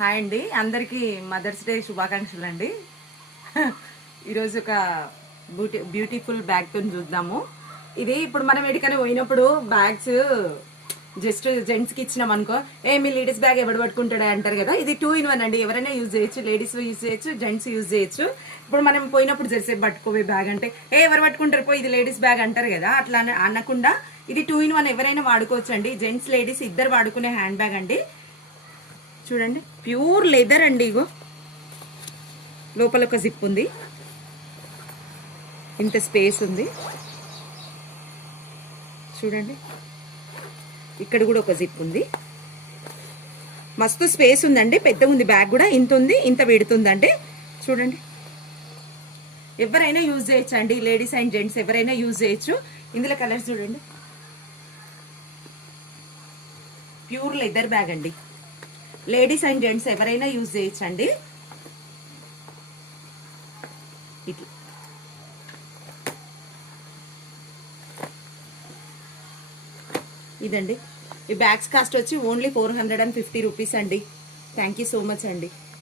Hi అండి, అందరికీ mothers day శుభాకాంక్షలు అండి. ఈరోజు ఒక బ్యూటిఫుల్ బ్యాగ్తో చూద్దాము. ఇది ఇప్పుడు మనం ఎడికనే పోయినప్పుడు బ్యాగ్స్ జస్ట్ జెంట్స్కి ఇచ్చినాం అనుకో, మీ లేడీస్ బ్యాగ్ ఎవడు పట్టుకుంటాడా అంటారు కదా. ఇది 2 in 1 అండి. ఎవరైనా యూజ్ చేయొచ్చు, లేడీస్ యూజ్ చేయొచ్చు, జెంట్స్ యూజ్ చేయొచ్చు. ఇప్పుడు మనం పోయినప్పుడు జెర్సీ పట్టుకోవే బ్యాగ్ అంటే ఎవరు పట్టుకుంటారు పోయి ఇది లేడీస్ బ్యాగ్ అంటారు కదా. అట్లా అనకుండా ఇది 2 in 1 ఎవరైనా వాడుకోవచ్చు అండి. జెంట్స్ లేడీస్ ఇద్దరు వాడుకునే హ్యాండ్ బ్యాగ్ అండి. చూడండి, ప్యూర్ లెదర్ అండి. ఇగో లోపల ఒక జిప్ ఉంది, ఇంత స్పేస్ ఉంది. చూడండి, ఇక్కడ కూడా ఒక జిప్ ఉంది. మస్తు స్పేస్ ఉందండి, పెద్ద ఉంది బ్యాగ్ కూడా. ఇంత ఉంది, ఇంత పెడుతుందండి. చూడండి, ఎవరైనా యూజ్ చేయొచ్చు అండి. లేడీస్ అండ్ జెంట్స్ ఎవరైనా యూజ్ చేయొచ్చు. ఇందులో కలర్స్ చూడండి. ప్యూర్ లెదర్ బ్యాగ్ అండి. లేడీస్ అండ్ జెంట్స్ ఎవరైనా యూజ్ చేయొచ్చండి. ఇట్లా ఇదండి. ఈ బ్యాగ్స్ కాస్ట్ వచ్చి ఓన్లీ 450 రూపీస్ అండి. థ్యాంక్ యూ సో మచ్ అండి.